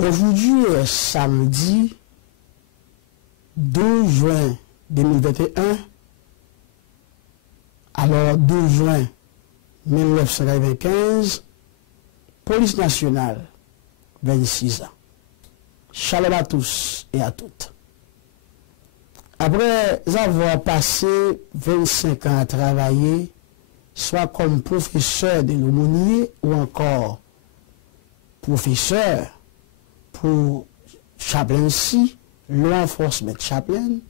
Aujourd'hui, samedi 2 juin 2021, alors 2 juin 1995, Police nationale, 26 ans. Shalom à tous et à toutes. Après avoir passé 25 ans à travailler, soit comme professeur de l'aumônier ou encore professeur pour chaplaincy, law enforcement chaplain,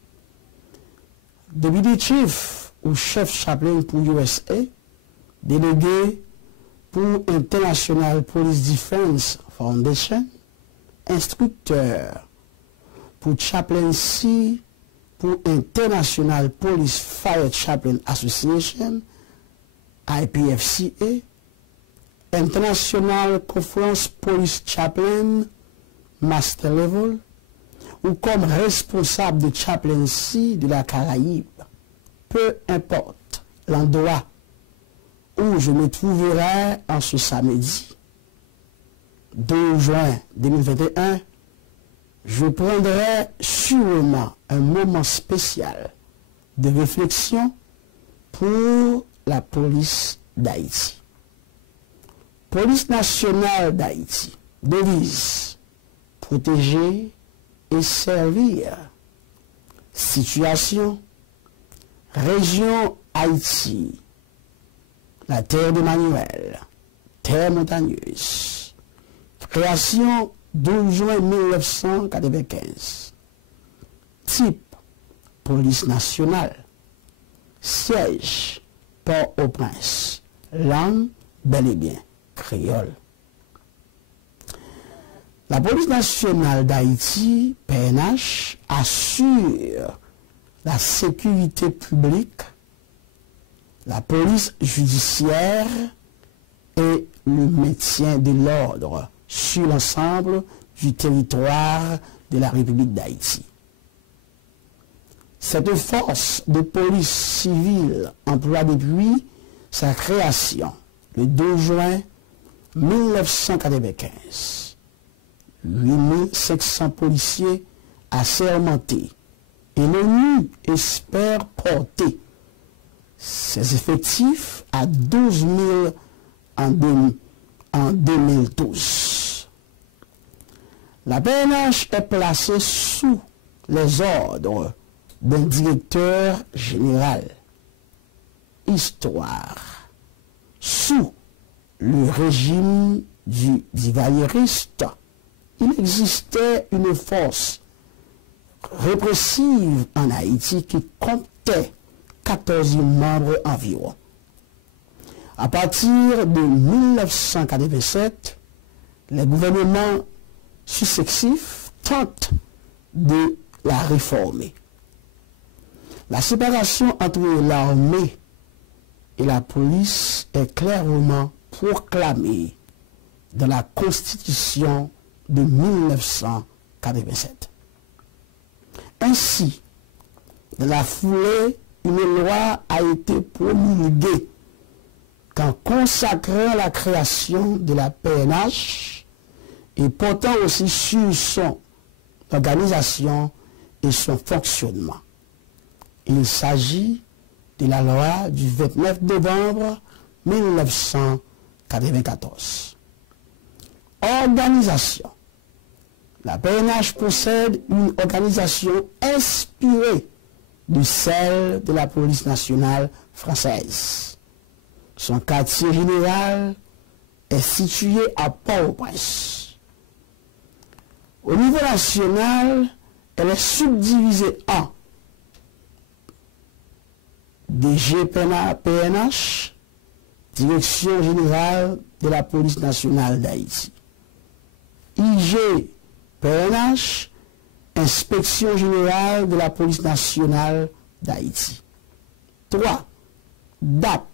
deputy chief ou chef chaplain pour USA, délégué pour International Police Defense Foundation, instructeur pour chaplaincy pour International Police Fire Chaplain Association, IPFCA, International Conference Police Chaplain, Master Level, ou comme responsable de chaplaincy de la Caraïbe, peu importe l'endroit où je me trouverai en ce samedi 2 juin 2021, je prendrai sûrement un moment spécial de réflexion pour la police d'Haïti. Police nationale d'Haïti, devise protéger et servir. Situation, région Haïti, la terre d'Emmanuel, terre montagneuse. Création 12 juin 1995. Type, police nationale. Siège, Port-au-Prince. Langue, bel et bien, créole. La police nationale d'Haïti, PNH, assure la sécurité publique, la police judiciaire et le maintien de l'ordre sur l'ensemble du territoire de la République d'Haïti. Cette force de police civile emploie depuis sa création le 2 juin 1995. 8500 policiers assermentés et l'ONU espère porter ses effectifs à 12 000 en 2012. La PNH est placée sous les ordres d'un directeur général. Histoire. Sous le régime du divaillériste, il existait une force répressive en Haïti qui comptait 14 membres environ. À partir de 1987, les gouvernements successifs tentent de la réformer. La séparation entre l'armée et la police est clairement proclamée dans la Constitution de 1987. Ainsi, dans la foulée, une loi a été promulguée en consacrant la création de la PNH et portant aussi sur son organisation et son fonctionnement. Il s'agit de la loi du 29 novembre 1994. Organisation. La PNH possède une organisation inspirée de celle de la police nationale française. Son quartier général est situé à Port-au-Prince. Au niveau national, elle est subdivisée en DGPNH, Direction générale de la police nationale d'Haïti. IGPNH, Inspection générale de la police nationale d'Haïti. 3. DAP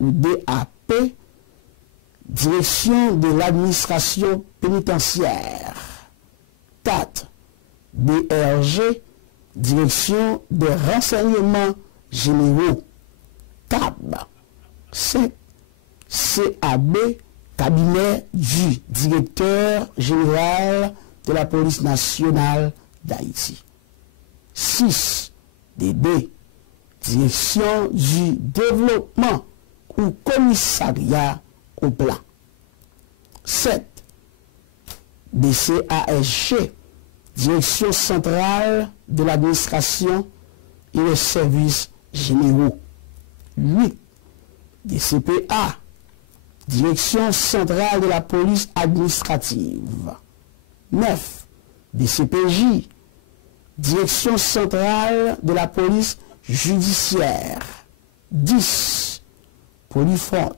ou DAP, Direction de l'administration pénitentiaire. 4. DRG, Direction des renseignements généraux. CAB. 5. CAB, cabinet du directeur général de la police nationale d'Haïti. 6. DD, direction du développement ou commissariat au plan. 7. DCASG, direction centrale de l'administration et les services généraux. 8. DCPA, direction centrale de la police administrative. 9. DCPJ, direction centrale de la police judiciaire. 10. Polifront,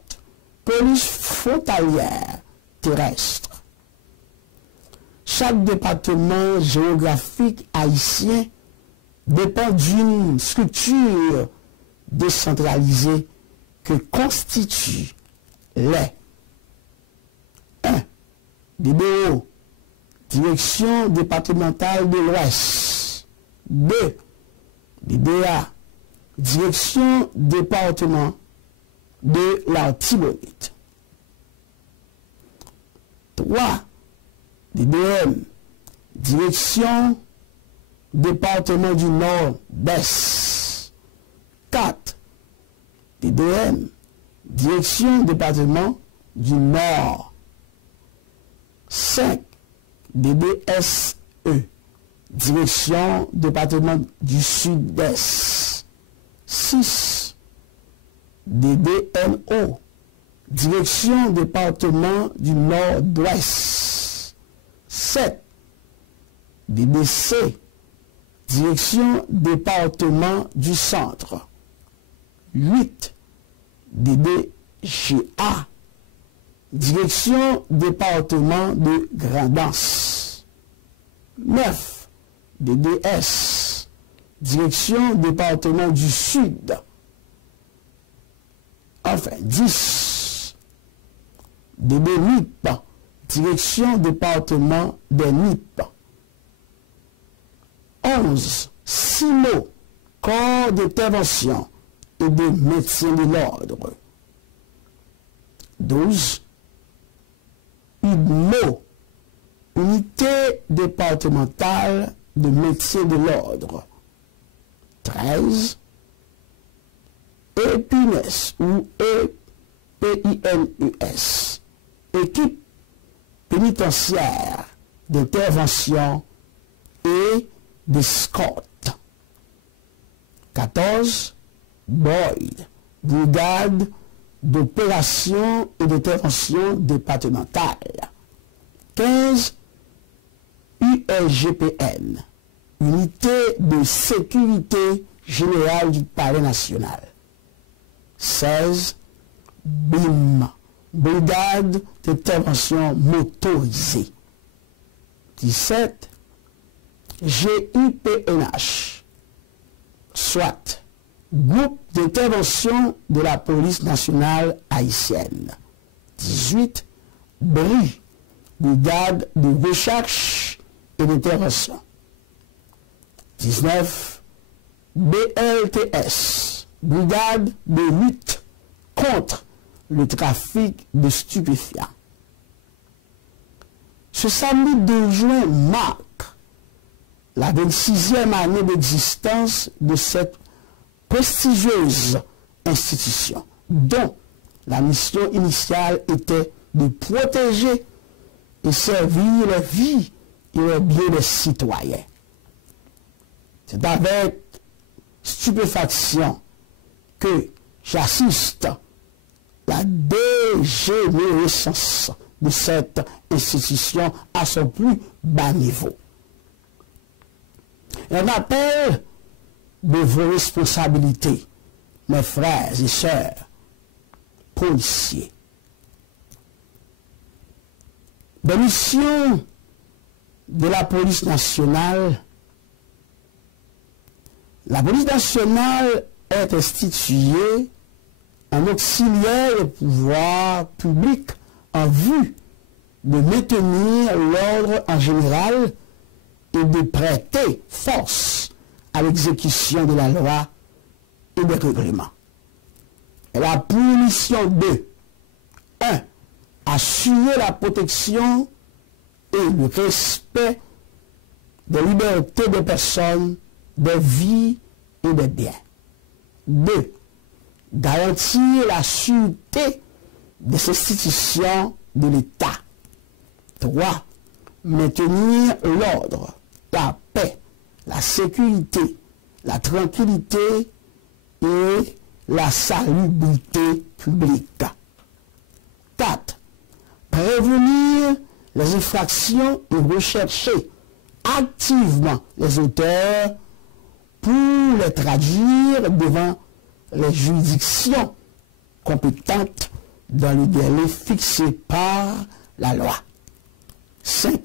police frontalière terrestre. Chaque département géographique haïtien dépend d'une structure décentralisée que constituent les 1. DBO, Direction départementale de l'Ouest. 2. DDA, Direction département de l'Artibonite. 3. DDM, Direction département du Nord-Est. 4. DDM, Direction département du Nord. 5. DDSE, Direction département du Sud-Est. 6. DDNO, Direction département du Nord-Ouest. 7. DDC, Direction département du Centre. 8. DDGA, Direction département de Grandance. 9. DDS, Direction département du Sud. Enfin, 10. DDNIP, Direction département des NIP. 11. CIMO, Corps d'intervention et de maintien de l'ordre. 12. UDMO, Unité départementale de maintien de l'ordre. 13. EPINES ou EPINUS, Équipe pénitentiaire d'intervention et d'escorte. 14. BOID, Brigade d'opération et d'intervention départementale. 15. USGPN, Unité de sécurité générale du Palais national. 16. BIM, Brigade d'intervention motorisée. 17. GIPNH, soit Groupe d'intervention de la police nationale haïtienne. 18. BRI, Brigade de recherche et d'intervention. 19. BLTS, Brigade de lutte contre le trafic de stupéfiants. Ce samedi 2 juin marque la 26e année d'existence de cette prestigieuse institution, dont la mission initiale était de protéger et servir les vies et les biens des citoyens. C'est avec stupéfaction que j'assiste la dégénérescence de cette institution à son plus bas niveau. Un appel de vos responsabilités, mes frères et sœurs, policiers. La mission de la police nationale est instituée en auxiliaire des pouvoirs publics en vue de maintenir l'ordre en général et de prêter force à l'exécution de la loi et des règlements. Elle a pour mission de 1. Assurer la protection et le respect des libertés des personnes, des vies et des biens. 2. Garantir la sûreté des institutions de l'État. 3. Maintenir l'ordre, la paix, la sécurité, la tranquillité et la salubrité publique. 4. Prévenir les infractions et rechercher activement les auteurs pour les traduire devant les juridictions compétentes dans le délai fixé par la loi. 5.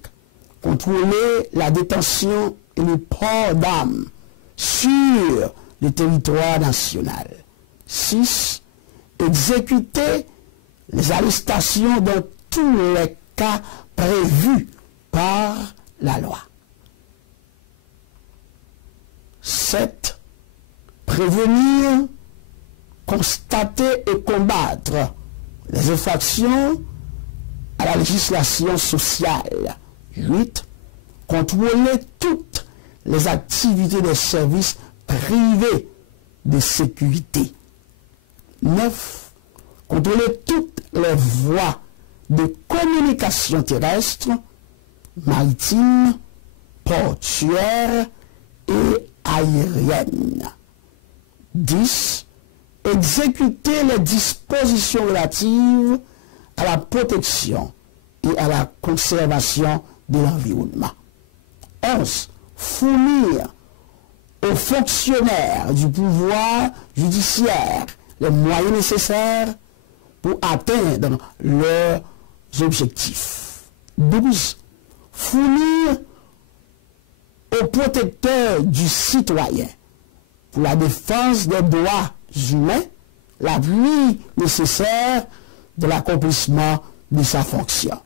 Contrôler la détention et le port d'armes sur le territoire national. 6. Exécuter les arrestations dans tous les cas prévus par la loi. 7. Prévenir, constater et combattre les infractions à la législation sociale. 8. Contrôler toutes les activités des services privés de sécurité. 9. Contrôler toutes les voies de communication terrestre, maritime, portuaire et aérienne. 10. Exécuter les dispositions relatives à la protection et à la conservation de l'environnement. 11. Fournir aux fonctionnaires du pouvoir judiciaire les moyens nécessaires pour atteindre leurs objectifs. 12. Fournir aux protecteurs du citoyen pour la défense des droits humains l'appui nécessaire de l'accomplissement de sa fonction.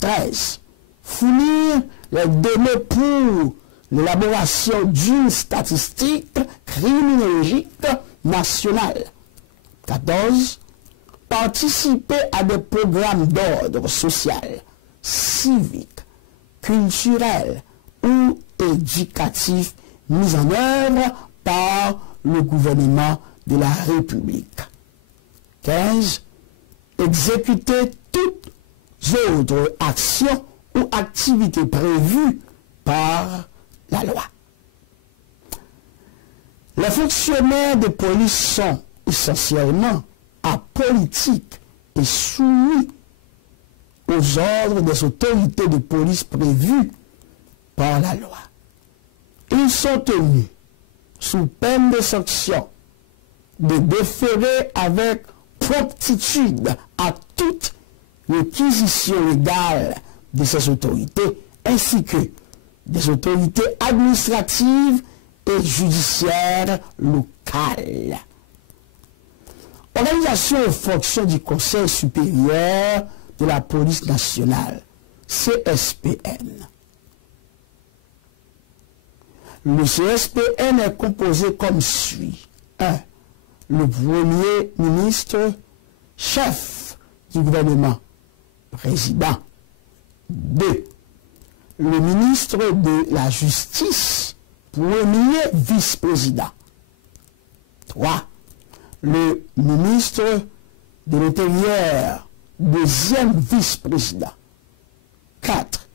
13. Fournir les données pour l'élaboration d'une statistique criminologique nationale. 14. Participer à des programmes d'ordre social, civique, culturel ou éducatif mis en œuvre par le gouvernement de la République. 15. Exécuter toutes autres actions ou activités prévues par la loi. Les fonctionnaires de police sont essentiellement apolitiques et soumis aux ordres des autorités de police prévues par la loi. Ils sont tenus, sous peine de sanction, de déférer avec promptitude à toute réquisition légale de ces autorités, ainsi que des autorités administratives et judiciaires locales. Organisation et fonction du Conseil supérieur de la police nationale, CSPN. Le CSPN est composé comme suit. 1. Le Premier ministre, chef du gouvernement, président. 2. Le ministre de la Justice, premier vice-président. 3. Le ministre de l'Intérieur, deuxième vice-président. 4.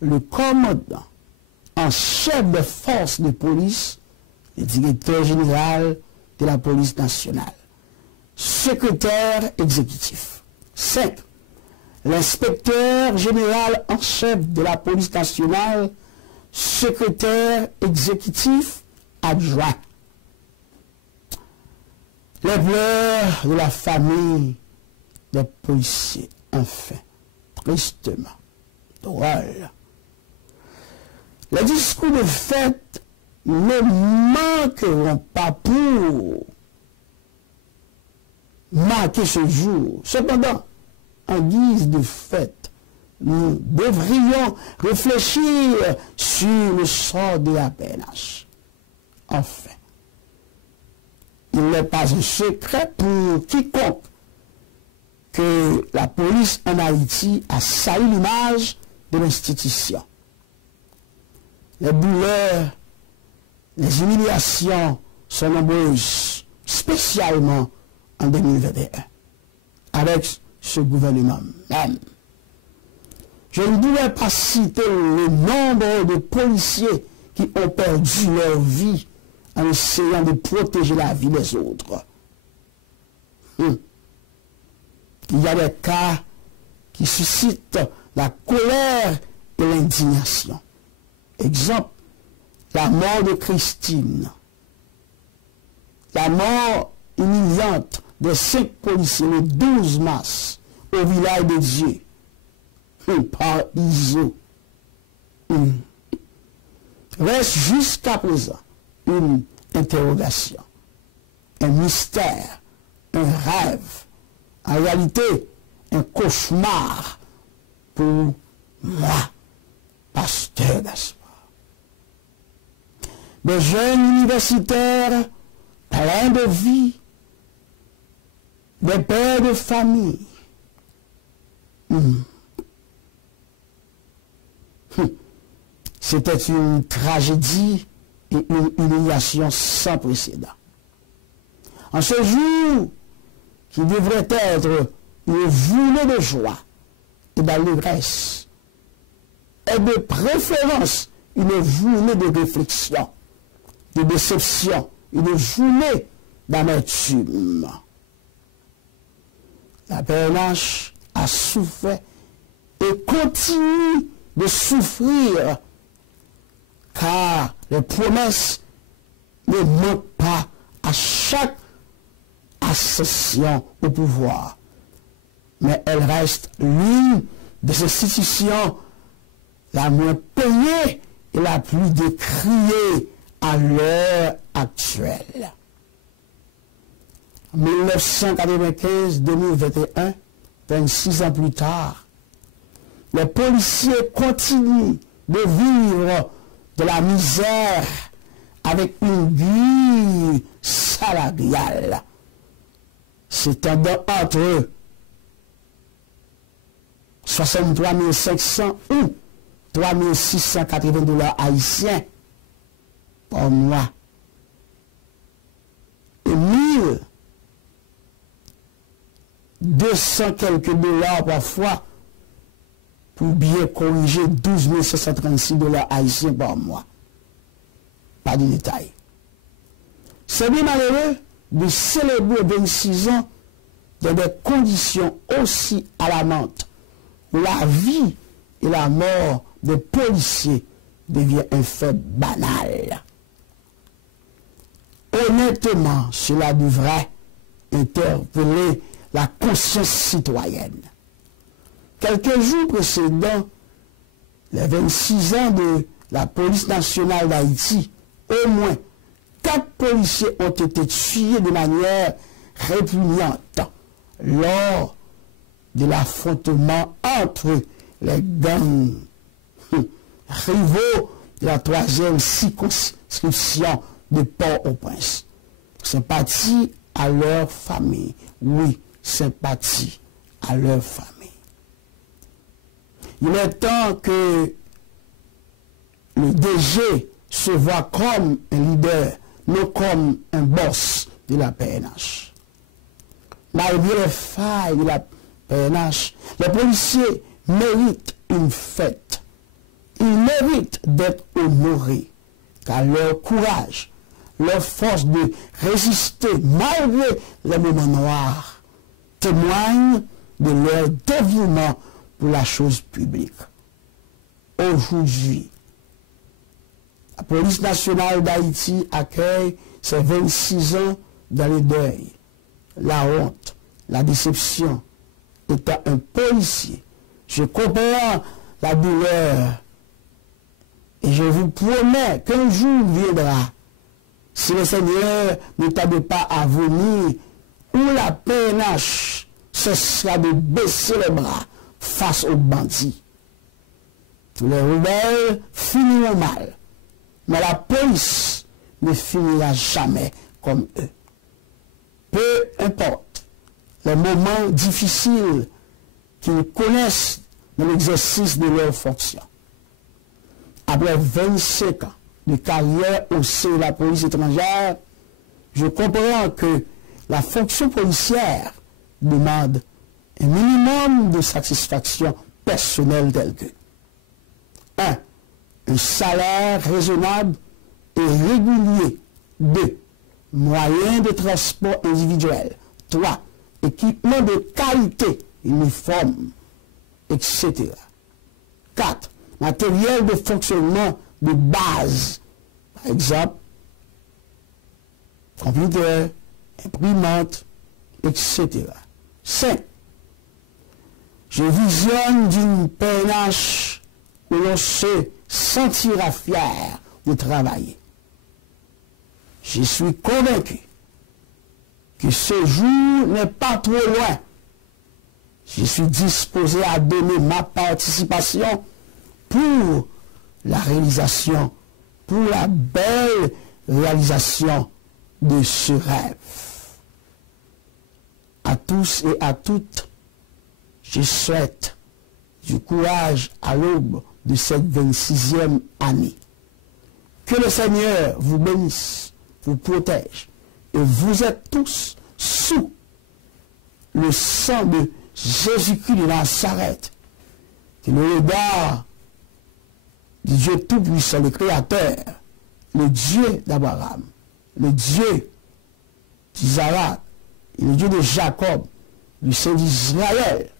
Le commandant en chef des forces de police, le directeur général de la police nationale. Secrétaire exécutif. 5. L'inspecteur général en chef de la police nationale, secrétaire exécutif adjoint. Les pleurs de la famille des policiers, enfin, tristement, drôle. Les discours de fête ne manqueront pas pour marquer ce jour. Cependant, en guise de fête, nous devrions réfléchir sur le sort de la PNH. Enfin, il n'est pas un secret pour quiconque que la police en Haïti a sali l'image de l'institution. Les douleurs, les humiliations sont nombreuses, spécialement en 2021, avec ce gouvernement même. Je ne voulais pas citer le nombre de policiers qui ont perdu leur vie en essayant de protéger la vie des autres. Il y a des cas qui suscitent la colère et l'indignation. Exemple, la mort de Christine, la mort humiliante de 5 policiers le 12 mars au village de Dieu par ISO. Reste jusqu'à présent une interrogation, un mystère, un rêve, en réalité un cauchemar pour moi, pasteur Gaspard. Des jeunes universitaires pleins de vie, des pères de famille. C'était une tragédie et une humiliation sans précédent. En ce jour qui devrait être une journée de joie et d'allégresse, et de préférence une journée de réflexion, de déception, une journée d'amertume. La PNH a souffert et continue de souffrir car les promesses ne manquent pas à chaque accession au pouvoir. Mais elle reste l'une des institutions la moins payée et la plus décriée à l'heure actuelle. 1995-2021, 26 ans plus tard, les policiers continuent de vivre de la misère avec une grille salariale s'étendant entre 63 500 ou 3 680 $ haïtiens par mois et 1200 quelques dollars parfois pour bien corriger 12 736 $ haïtiens par mois. Pas de détail. C'est bien malheureux de célébrer 26 ans dans des conditions aussi alarmantes où la vie et la mort des policiers devient un fait banal. Honnêtement, cela devrait interpeller la conscience citoyenne. Quelques jours précédents, les 26 ans de la police nationale d'Haïti, au moins 4 policiers ont été tués de manière répugnante lors de l'affrontement entre les gangs rivaux de la 3e circonscription de Port-au-Prince. Sympathie à leur famille. Oui, sympathie à leur famille. Il est temps que le DG se voit comme un leader, non comme un boss de la PNH. Malgré les failles de la PNH, les policiers méritent une fête. Ils méritent d'être honorés, car leur courage, leur force de résister malgré les moments noirs témoignent de leur dévouement pour la chose publique. Aujourd'hui, la police nationale d'Haïti accueille ses 26 ans dans le deuil, la honte, la déception. Étant un policier, je comprends la douleur et je vous promets qu'un jour viendra, si le Seigneur ne tarde pas à venir, où la PNH cessera de baisser les bras face aux bandits. Tous les rebelles finiront mal, mais la police ne finira jamais comme eux. Peu importe les moments difficiles qu'ils connaissent dans l'exercice de leurs fonctions. Après 25 ans de carrière au sein de la police étrangère, je comprends que la fonction policière demande un minimum de satisfaction personnelle tel que 1. Un salaire raisonnable et régulier. 2. Moyens de transport individuel. 3. Équipement de qualité, uniforme, etc. 4. Matériel de fonctionnement de base. Par exemple, computer, imprimante, etc. 5. Je visionne d'une PNH où l'on se sentira fier de travailler. Je suis convaincu que ce jour n'est pas trop loin. Je suis disposé à donner ma participation pour la réalisation, pour la belle réalisation de ce rêve. À tous et à toutes, je souhaite du courage à l'aube de cette 26e année. Que le Seigneur vous bénisse, vous protège, et vous êtes tous sous le sang de Jésus-Christ de Nazareth. Que le regard du Dieu Tout-Puissant, le Créateur, le Dieu d'Abraham, le Dieu d'Isaac, et le Dieu de Jacob, le Saint d'Israël,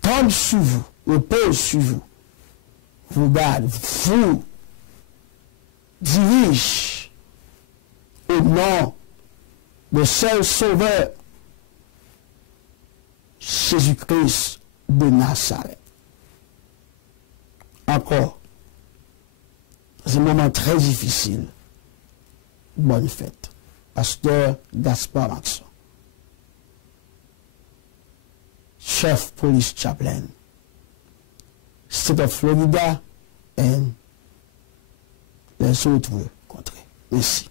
tombe sur vous, repose sur vous, vous garde, vous dirige au nom de seul Sauveur, Jésus-Christ de Nazareth. Encore, c'est un moment très difficile. Bonne fête. Pasteur Gaspard Maxon, chef police chaplain, State of Florida, et les autres contrées. Merci.